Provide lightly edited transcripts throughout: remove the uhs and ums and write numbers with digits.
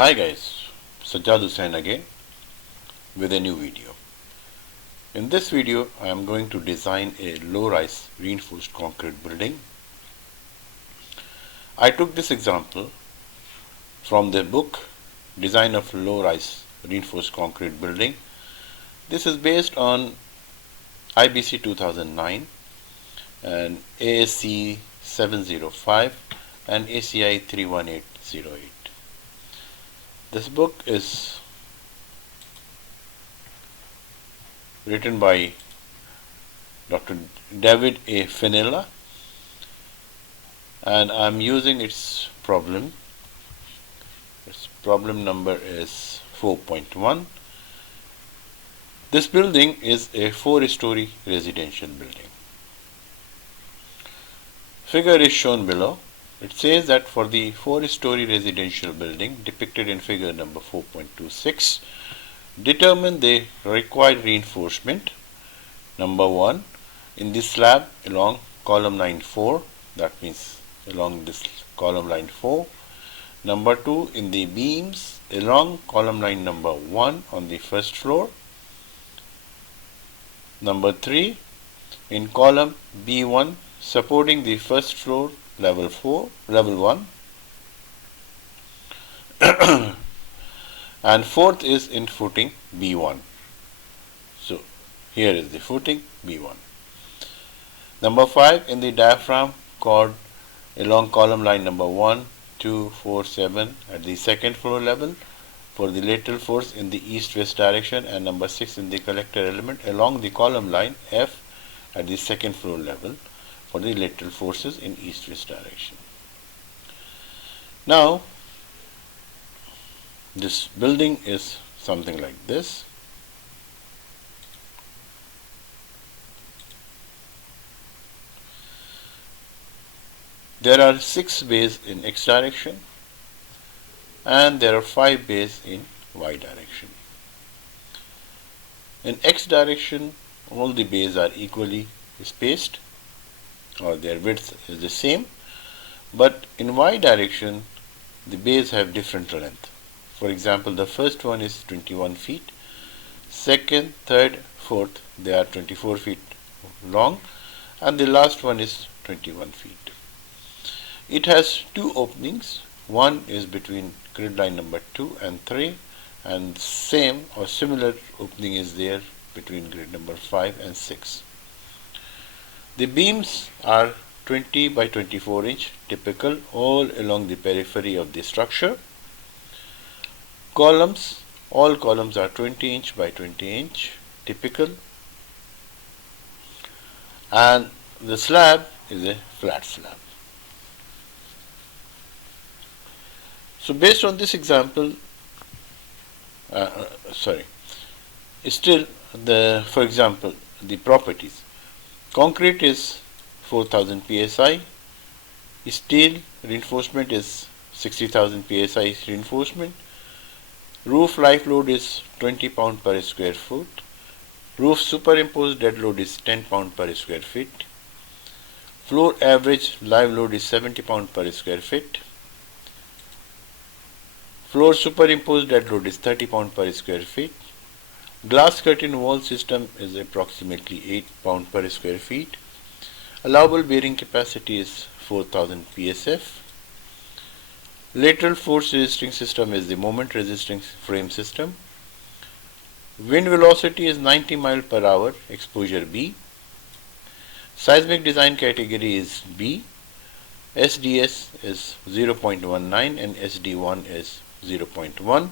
Hi guys, Sajjad Hussain again with a new video. In this video I am going to design a low-rise reinforced concrete building. I took this example from the book Design of Low-Rise Reinforced Concrete Building. This is based on IBC 2009 and ASC 705 and ACI 31808. This book is written by Dr. David A. Fenella, and I am using its problem. Its problem number is 4.1. This building is a 4-story residential building. Figure is shown below. It says that for the 4-story residential building depicted in figure number 4.26, determine the required reinforcement. Number 1, in the slab along column line 4, that means along this column line 4. Number 2, in the beams along column line number 1 on the first floor. Number 3, in column B1 supporting the first floor level 1. And fourth is in footing B1. So here is the footing B1. Number 5, in the diaphragm chord along column line number 1, 2, 4, 7 at the second floor level for the lateral force in the east-west direction, and number 6 in the collector element along the column line F at the second floor level for the lateral forces in east-west direction. Now, this building is something like this. There are 6 bays in X direction and there are 5 bays in Y direction. In X direction, all the bays are equally spaced, or their width is the same, but in Y direction the bays have different length. For example, the first one is 21 feet, second, third, fourth, they are 24 feet long, and the last one is 21 feet. It has 2 openings. One is between grid line number 2 and 3, and same or similar opening is there between grid number 5 and 6. The beams are 20 by 24 inch typical all along the periphery of the structure. Columns, all columns are 20 inch by 20 inch typical, and the slab is a flat slab. So based on this example, for example, the properties. Concrete is 4000 psi, steel reinforcement is 60,000 psi reinforcement, roof life load is 20 pound per square foot, roof superimposed dead load is 10 pound per square feet, floor average live load is 70 pound per square feet, floor superimposed dead load is 30 pound per square feet, glass curtain wall system is approximately 8 pound per square feet, allowable bearing capacity is 4000 psf, lateral force resisting system is the moment resisting frame system, wind velocity is 90 mile per hour, exposure B, seismic design category is B, SDS is 0.19 and SD1 is 0.1.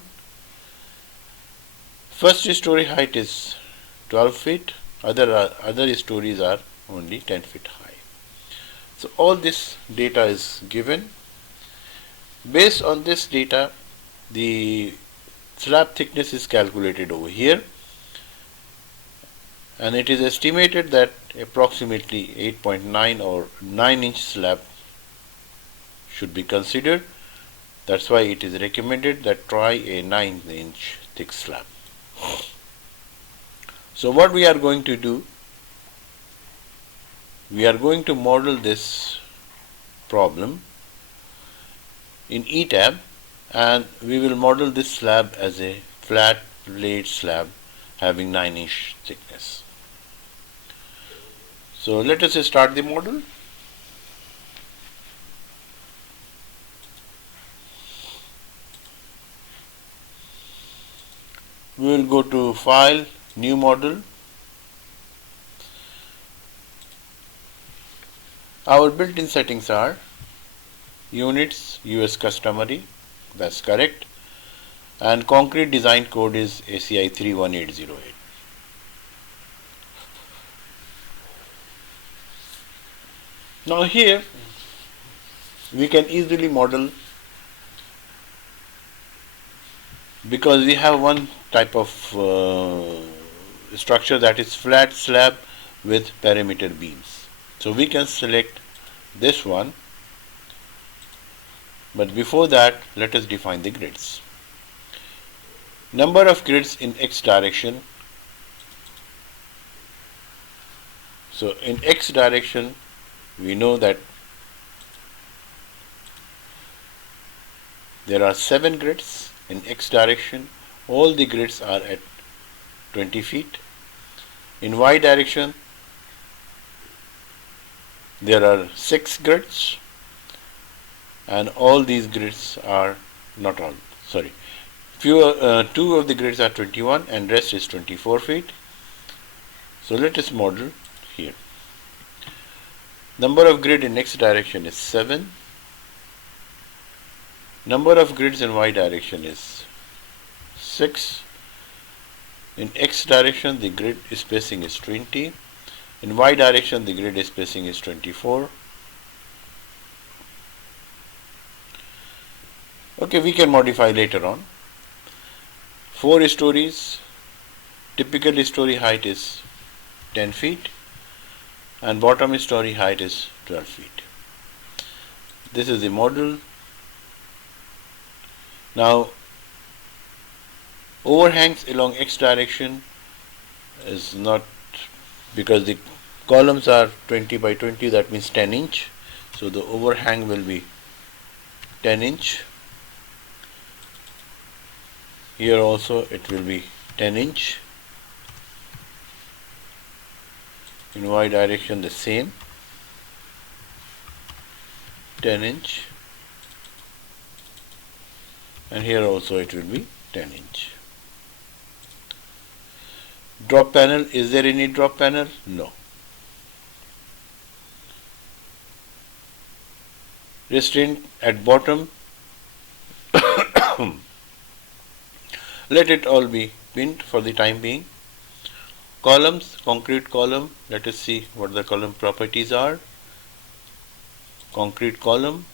First story height is 12 feet, other stories are only 10 feet high. So all this data is given. Based on this data, the slab thickness is calculated over here, and it is estimated that approximately 8.9 or 9 inch slab should be considered. That's why it is recommended that try a 9 inch thick slab. So what we are going to do, we are going to model this problem in ETABS and we will model this slab as a flat plate slab having 9-inch thickness. So let us start the model. We will go to File, New Model. Our built-in settings are Units, US Customary, that's correct, and concrete design code is ACI 31808. Now here we can easily model, because we have one type of structure, that is flat slab with perimeter beams. So we can select this one, but before that let us define the grids. Number of grids in X direction. So in X direction we know that there are 7 grids in X direction. All the grids are at 20 feet. In Y direction there are 6 grids, and all these grids are not all, sorry, two of the grids are 21 and rest is 24 feet. So let us model here. Number of grid in X direction is 7. Number of grids in Y direction is 6. In X direction the grid spacing is 20. In Y direction the grid spacing is 24. Okay, we can modify later on. 4 stories, typical story height is 10 feet and bottom story height is 12 feet. This is the model. Now overhangs along X direction is not, because the columns are 20 by 20, that means 10 inch. So the overhang will be 10 inch. Here also it will be 10 inch. In Y direction the same, 10 inch, and here also it will be 10 inch. Drop panel, is there any drop panel? No. Restraint at bottom, let it all be pinned for the time being. Columns, concrete column, let us see what the column properties are. Concrete column,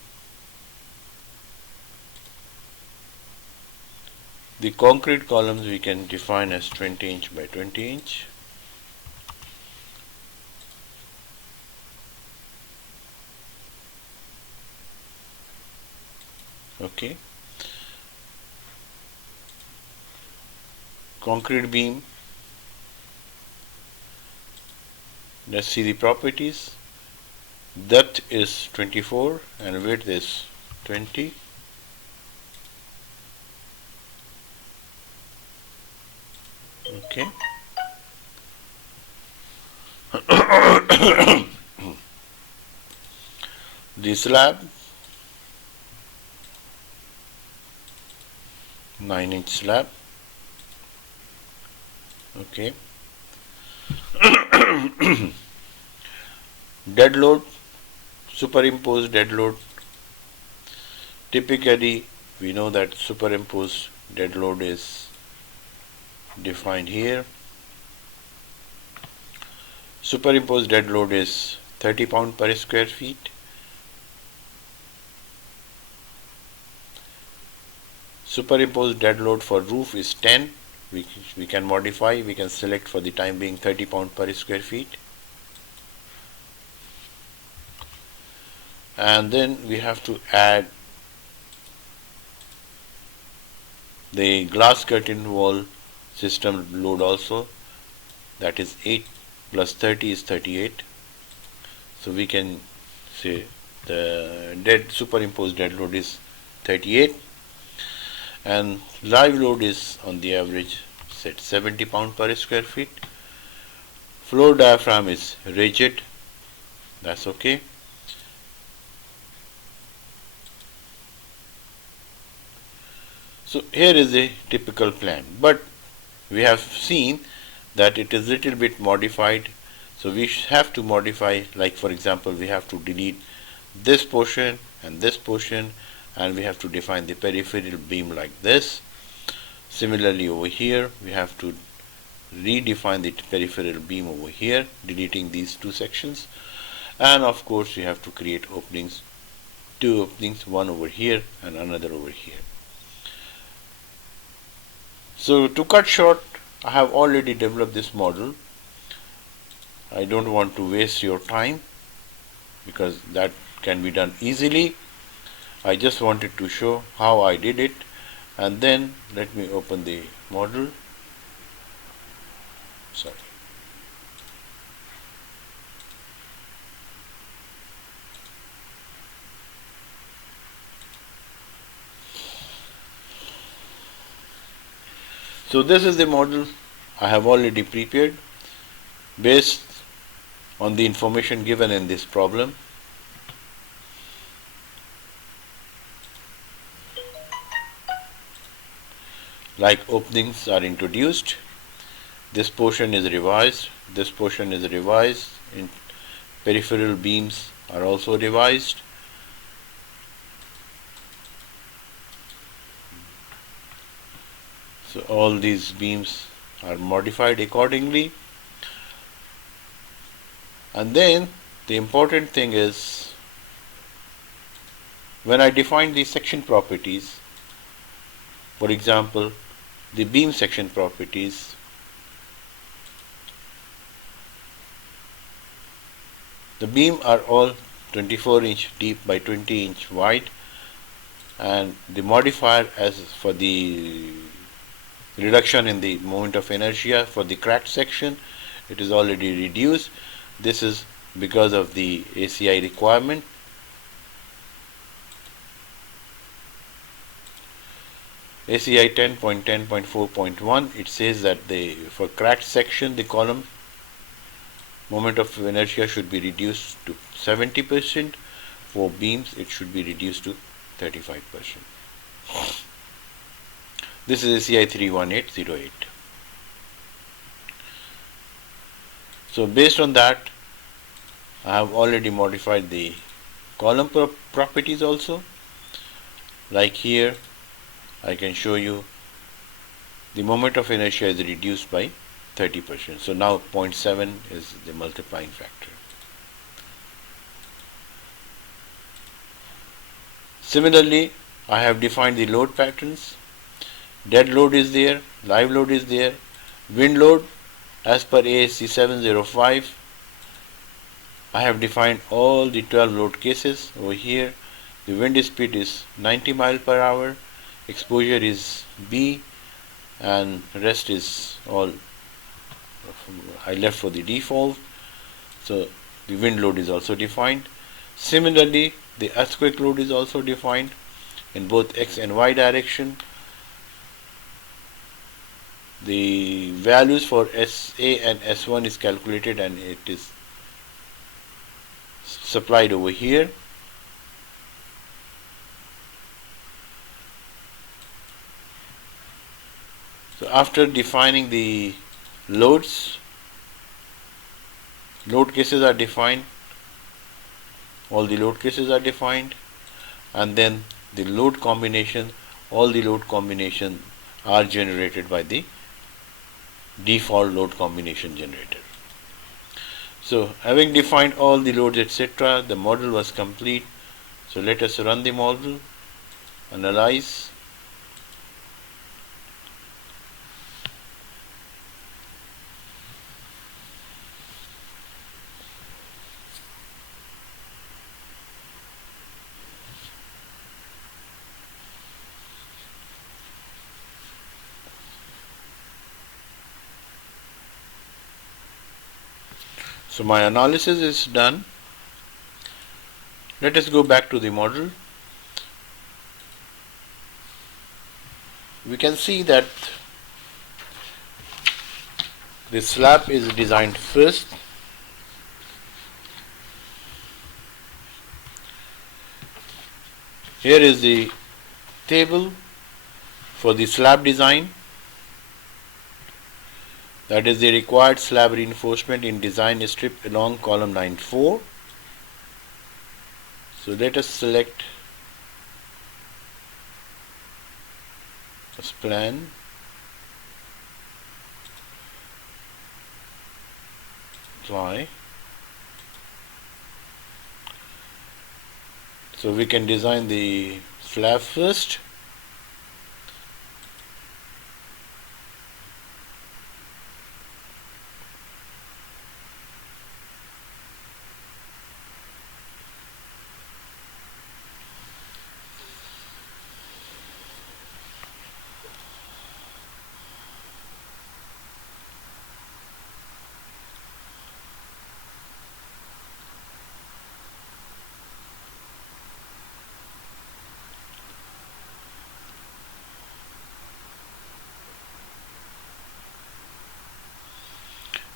the concrete columns we can define as 20 inch by 20 inch. Okay. Concrete beam, let's see the properties. Depth is 24 and width is 20. Okay. The slab, 9-inch slab. Okay. Dead load, superimposed dead load. Typically we know that superimposed dead load is defined here. Superimposed dead load is 30 pound per square feet. Superimposed dead load for roof is 10. We can modify, we can select for the time being 30 pound per square feet. And then we have to add the glass curtain wall system load also, that is 8 plus 30 is 38. So we can say the superimposed dead load is 38. and live load is on the average set 70 pound per square feet. Floor diaphragm is rigid, that's okay. So here is a typical plan, but we have seen that it is little bit modified. So we have to modify, like for example, we have to delete this portion and this portion, and we have to define the peripheral beam like this. Similarly over here, we have to redefine the peripheral beam over here, deleting these two sections. And of course, we have to create openings, two openings, one over here and another over here. So to cut short, I have already developed this model. I don't want to waste your time because that can be done easily. I just wanted to show how I did it, and then let me open the model. Sorry. So this is the model I have already prepared based on the information given in this problem. Like openings are introduced, this portion is revised, this portion is revised, in peripheral beams are also revised. So all these beams are modified accordingly. And then the important thing is, when I define the section properties, for example, the beam section properties, the beam are all 24-inch deep by 20-inch wide, and the modifier as for the reduction in the moment of inertia for the cracked section, it is already reduced. This is because of the ACI requirement. ACI 10.10.4.1, it says that for cracked section the column moment of inertia should be reduced to 70%. For beams it should be reduced to 35%. This is ACI 31808. So based on that, I have already modified the column properties also. Like here, I can show you the moment of inertia is reduced by 30%. So now 0.7 is the multiplying factor. Similarly, I have defined the load patterns. Dead load is there, live load is there, wind load as per ASC 705. I have defined all the 12 load cases over here. The wind speed is 90 miles per hour, exposure is B, and rest is all I left for the default. So the wind load is also defined. Similarly, the earthquake load is also defined in both X and Y direction. The values for SA and S1 is calculated and it is supplied over here. So after defining the loads, load cases are defined, all the load cases are defined, and then the load combination, all the load combinations are generated by the default load combination generator. So having defined all the loads etc., the model was complete. So let us run the model, analyze. So my analysis is done. Let us go back to the model. we can see that the slab is designed first. Here is the table for the slab design. That is the required slab reinforcement in design strip along column line 4. So let us select this plan. Apply. So we can design the slab first.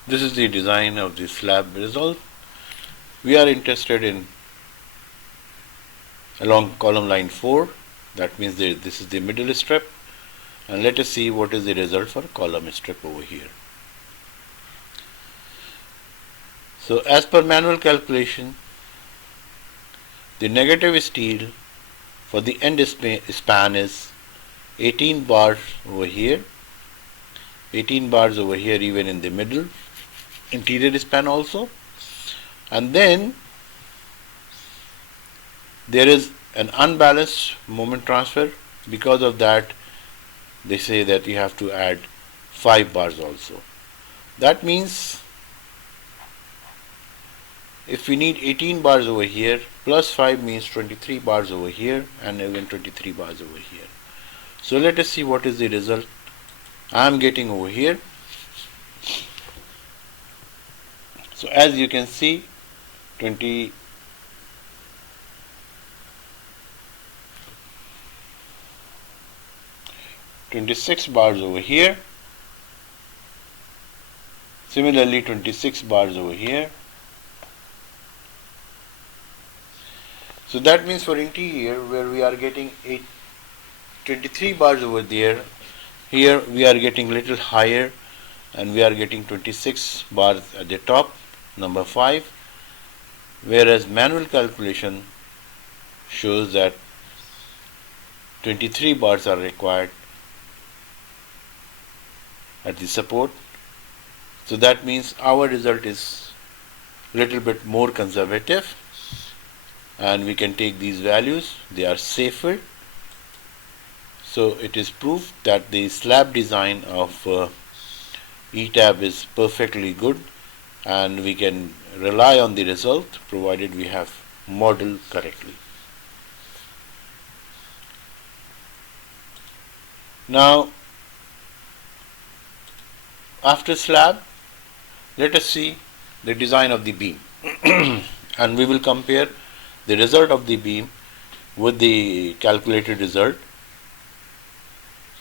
This is the design of the slab result. We are interested in along column line 4. That means this is the middle strip, and let us see what is the result for column strip over here. So as per manual calculation, the negative steel for the end span is 18 bars over here, 18 bars over here even in the middle interior span also, and then there is an unbalanced moment transfer. Because of that, they say that you have to add 5 bars also. That means if we need 18 bars over here, plus 5 means 23 bars over here, and even 23 bars over here. So let us see what is the result I am getting over here. So as you can see, 26 bars over here, similarly 26 bars over here. So that means for interior, where we are getting 23 bars over there, here we are getting little higher, and we are getting 26 bars at the top, number 5, whereas manual calculation shows that 23 bars are required at the support. So that means our result is little bit more conservative, and we can take these values, they are safer. So it is proof that the slab design of ETABS is perfectly good, and we can rely on the result provided we have modeled correctly. Now after slab, let us see the design of the beam and we will compare the result of the beam with the calculated result.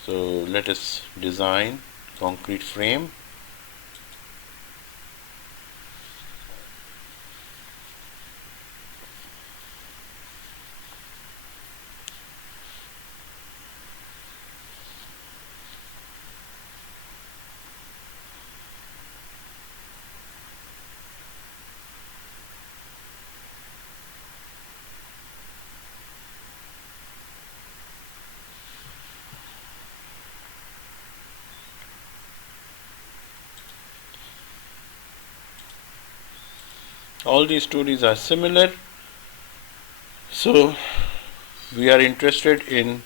So let us design concrete frame. All these stories are similar, so we are interested in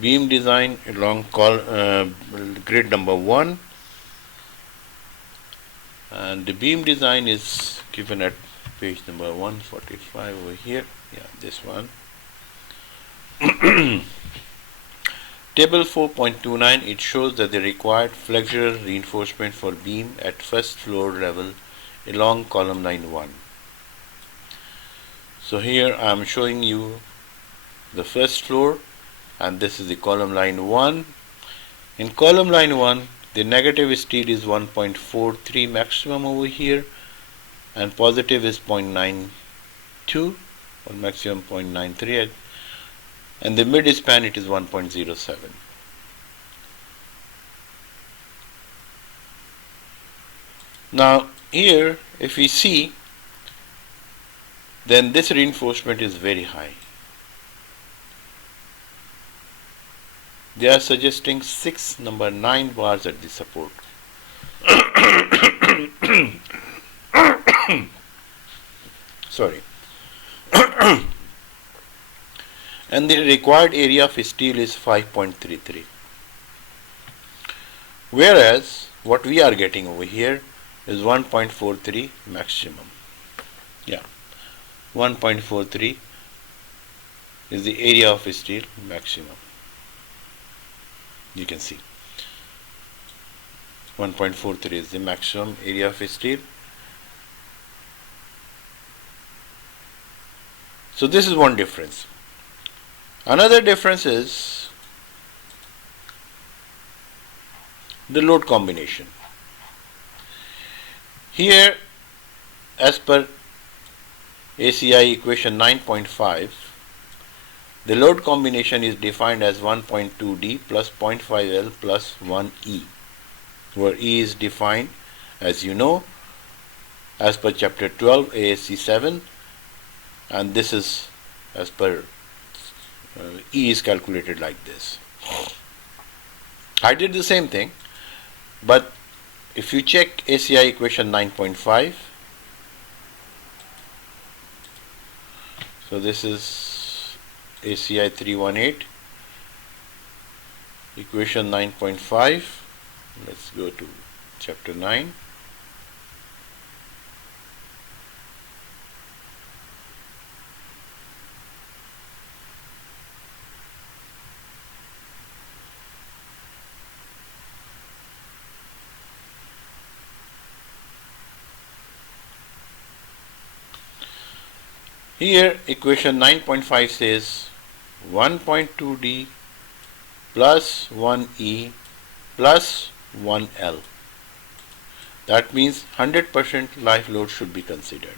beam design along grid number 1, and the beam design is given at page number 145 over here. Yeah, this one. Table 4.29, it shows that the required flexural reinforcement for beam at first floor level along column line 1. So here I am showing you the first floor, and this is the column line 1, In column line 1, the negative steel is 1.43 maximum over here, and positive is 0.92 or maximum 0.93, and the mid span it is 1.07. Now here if we see, then this reinforcement is very high. They are suggesting 6 number 9 bars at the support. Sorry. And the required area of steel is 5.33. Whereas what we are getting over here is 1.43 maximum. Yeah, 1.43 is the area of steel maximum. You can see 1.43 is the maximum area of steel. So this is one difference. Another difference is the load combination. Here, as per ACI equation 9.5, the load combination is defined as 1.2D plus 0.5L plus 1E, where E is defined, as you know, as per chapter 12 ASC 7, and this is as per E is calculated like this. I did the same thing, but if you check ACI equation 9.5, so this is ACI 318, equation 9.5. Let's go to chapter 9. Here equation 9.5 says 1.2D plus 1E plus 1L. That means 100% live load should be considered.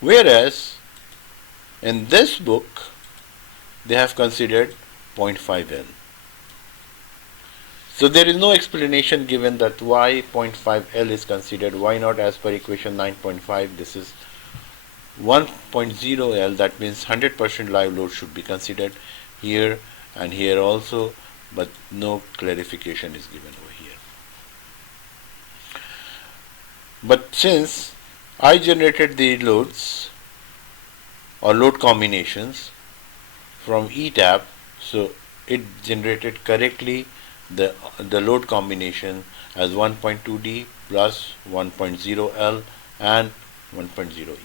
Whereas in this book they have considered 0.5L. So there is no explanation given that why 0.5L is considered, why not as per equation 9.5 this is 1.0L, that means 100% live load should be considered here and here also, but no clarification is given over here. But since I generated the loads or load combinations from ETABS, so it generated correctly the load combination as 1.2D plus 1.0L and 1.0E.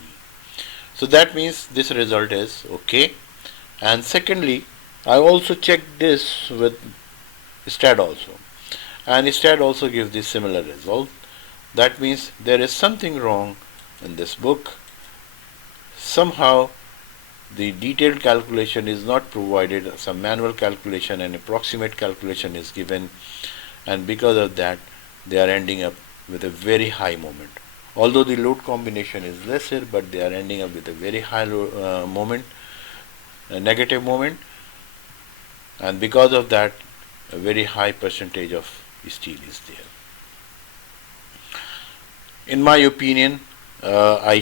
So that means this result is okay. And secondly, I also checked this with STAD also, and STAD also gives this similar result. That means there is something wrong in this book. Somehow the detailed calculation is not provided, some manual calculation and approximate calculation is given, and because of that they are ending up with a very high moment. Although the load combination is lesser, but they are ending up with a very high moment, a negative moment, and because of that a very high percentage of steel is there. In my opinion, I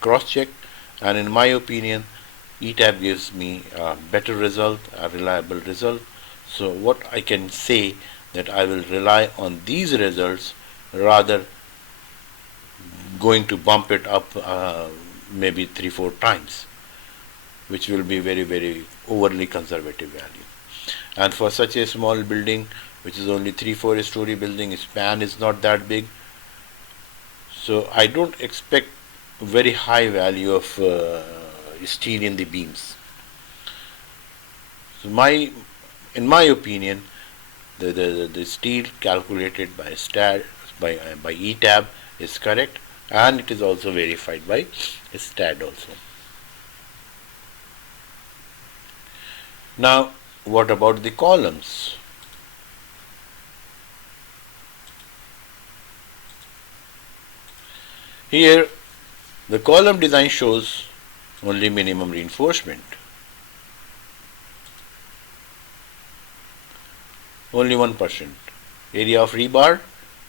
cross-checked, and in my opinion ETABS gives me a better result, a reliable result. So what I can say that I will rely on these results rather going to bump it up maybe 3-4 times, which will be very overly conservative value. And for such a small building, which is only 3-4 story building, span is not that big, so I don't expect very high value of steel in the beams. So in my opinion, the steel calculated by STAD by ETABS is correct, and it is also verified by STAD also. Now what about the columns? Here the column design shows only minimum reinforcement, only 1%. Area of rebar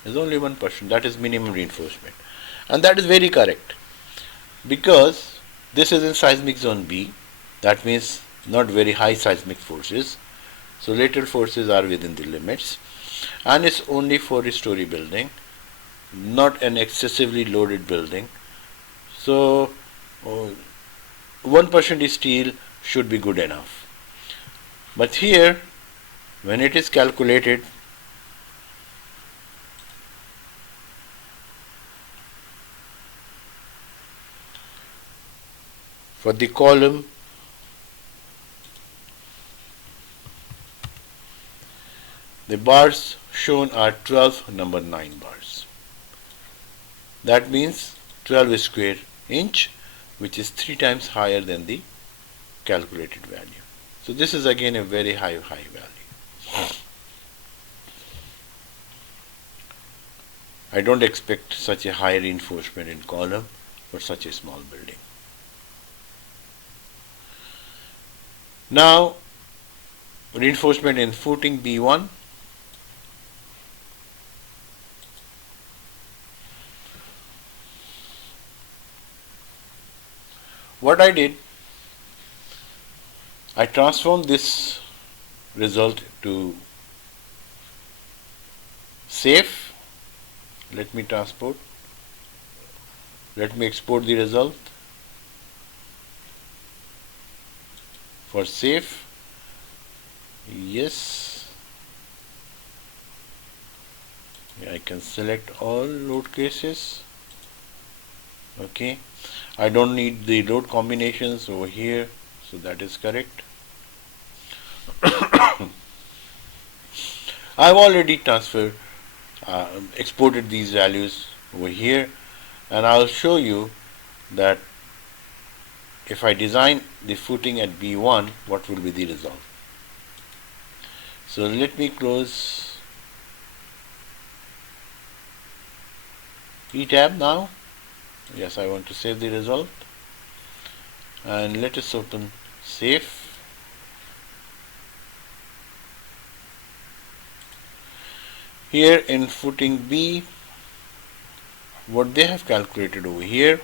is only 1%, that is minimum reinforcement, and that is very correct because this is in seismic zone B, that means not very high seismic forces, so lateral forces are within the limits, and it's only for a story building, not an excessively loaded building. So 1% steel should be good enough. But here, when it is calculated, for the column, the bars shown are 12 number 9 bars. That means 12 square inch, which is 3 times higher than the calculated value. So this is again a very high value. I don't expect such a high reinforcement in column for such a small building. Now reinforcement in footing B1. What I did, I transformed this result to safe. Let me export the result for safe. Yes, I can select all load cases. Okay, I don't need the load combinations over here, so that is correct. I've already exported these values over here, and I'll show you that if I design the footing at B1, what will be the result. So let me close ETABS now. Yes, I want to save the result, and let us open safe. Here in footing B, what they have calculated over here,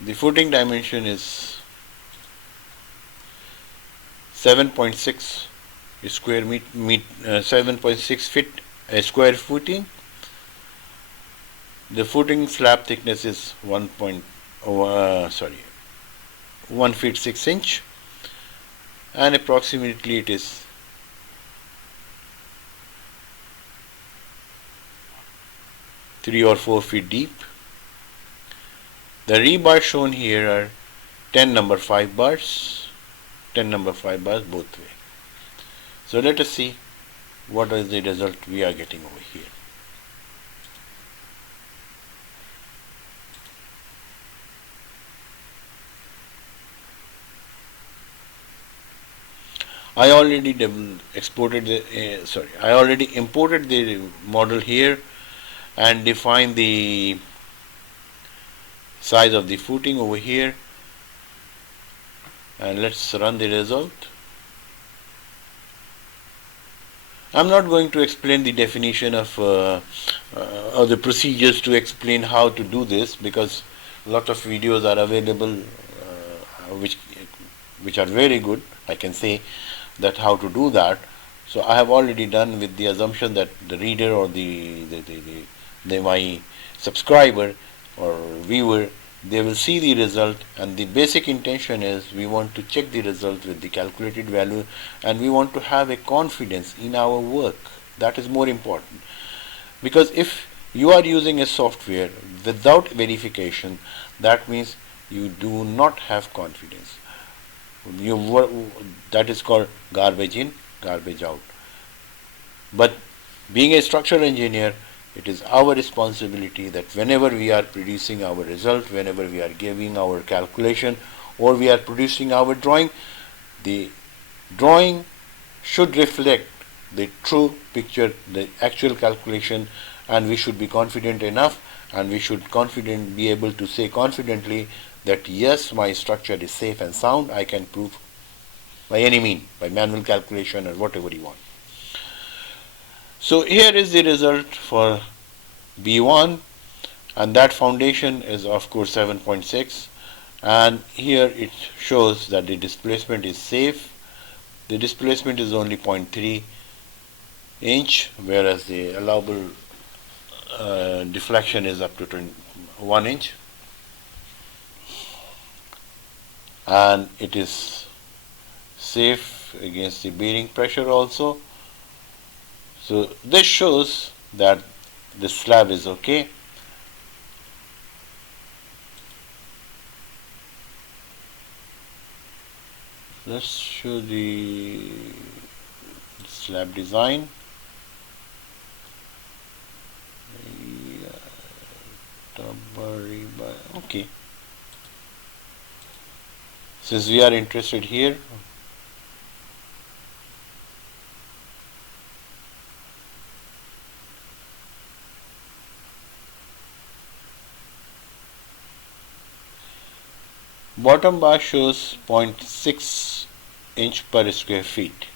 the footing dimension is 7.6 square 7.6 feet square footing. The footing slab thickness is 1 feet 6 inch, and approximately it is 3 or 4 feet deep. The rebar shown here are 10 number 5 bars. 10 number 5 bars both way. So let us see what is the result we are getting over here. I already imported the model here and defined the size of the footing over here, and let's run the result. I'm not going to explain the definition of or the procedures to explain how to do this, because a lot of videos are available which are very good. I can say that how to do that. So I have already done with the assumption that the reader or my subscriber or viewer, they will see the result, and the basic intention is we want to check the result with the calculated value, and we want to have a confidence in our work. That is more important, because if you are using a software without verification, that means you do not have confidence. That is called garbage in, garbage out. But being a structural engineer, it is our responsibility that whenever we are producing our result, whenever we are giving our calculation, or we are producing our drawing, the Drawing should reflect the true picture, the actual calculation, and we should be confident enough, and we should be able to say confidently that yes, my structure is safe and sound. I can prove by any mean, by manual calculation or whatever you want. So here is the result for B1, and that foundation is of course 7.6, and here it shows that the displacement is safe. The displacement is only 0.3 inch, whereas the allowable deflection is up to 1 inch, and it is safe against the bearing pressure also. So this shows that the slab is okay. Let's show the slab design. Okay. Since we are interested here, bottom bar shows 0.6 inch per square feet.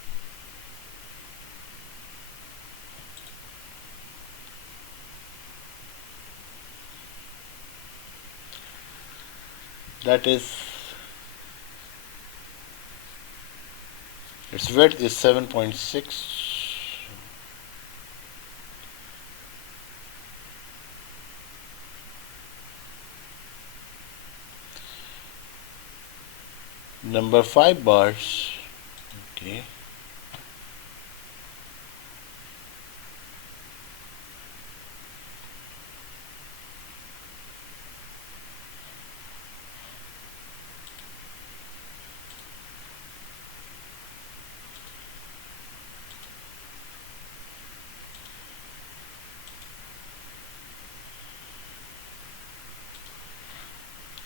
That is, its width is 7.6. Number 5 bars. Okay.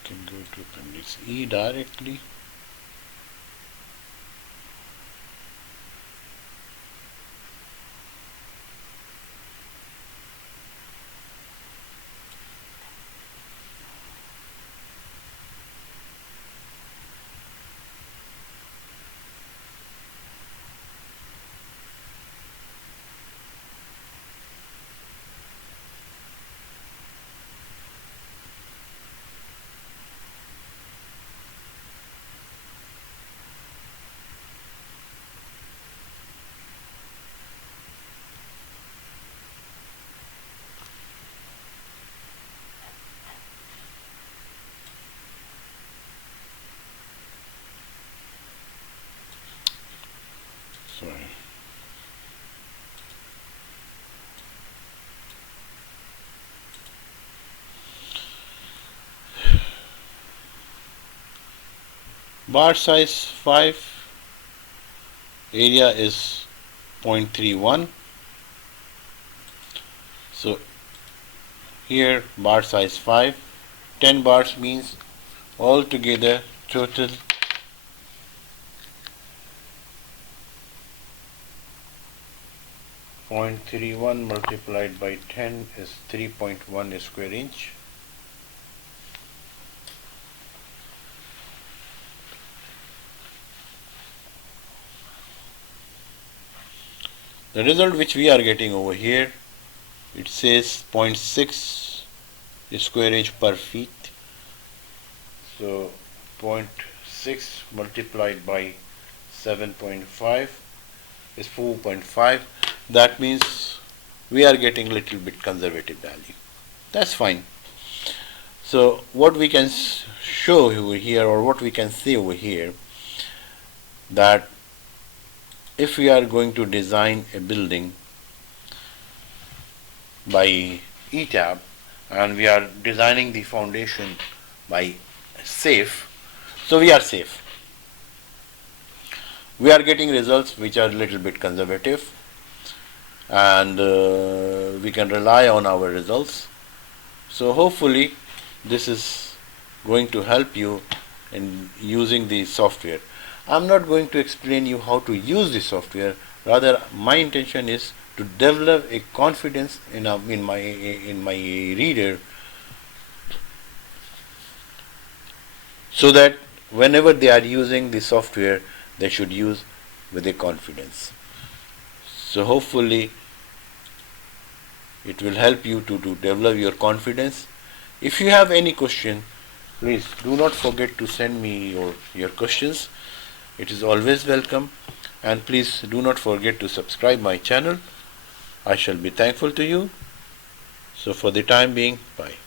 Can go to appendix E directly. Sorry. Bar size 5, area is 0.31. So here bar size 5, 10 bars means altogether total 0.31 multiplied by 10 is 3.1 square inch. The result which we are getting over here, it says 0.6 square inch per feet. So 0.6 multiplied by 7.5 is 4.5. That means we are getting a little bit conservative value. That's fine. So what we can show over here, or what we can say over here, that if we are going to design a building by ETABS and we are designing the foundation by safe, so we are safe. We are getting results which are a little bit conservative, and we can rely on our results. So hopefully this is going to help you in using the software. I'm not going to explain you how to use the software. Rather, my intention is to develop a confidence in my reader, so that whenever they are using the software, they should use with a confidence. So hopefully it will help you to develop your confidence. If you have any question, please do not forget to send me your questions. It is always welcome. And please do not forget to subscribe my channel. I shall be thankful to you. So for the time being, bye.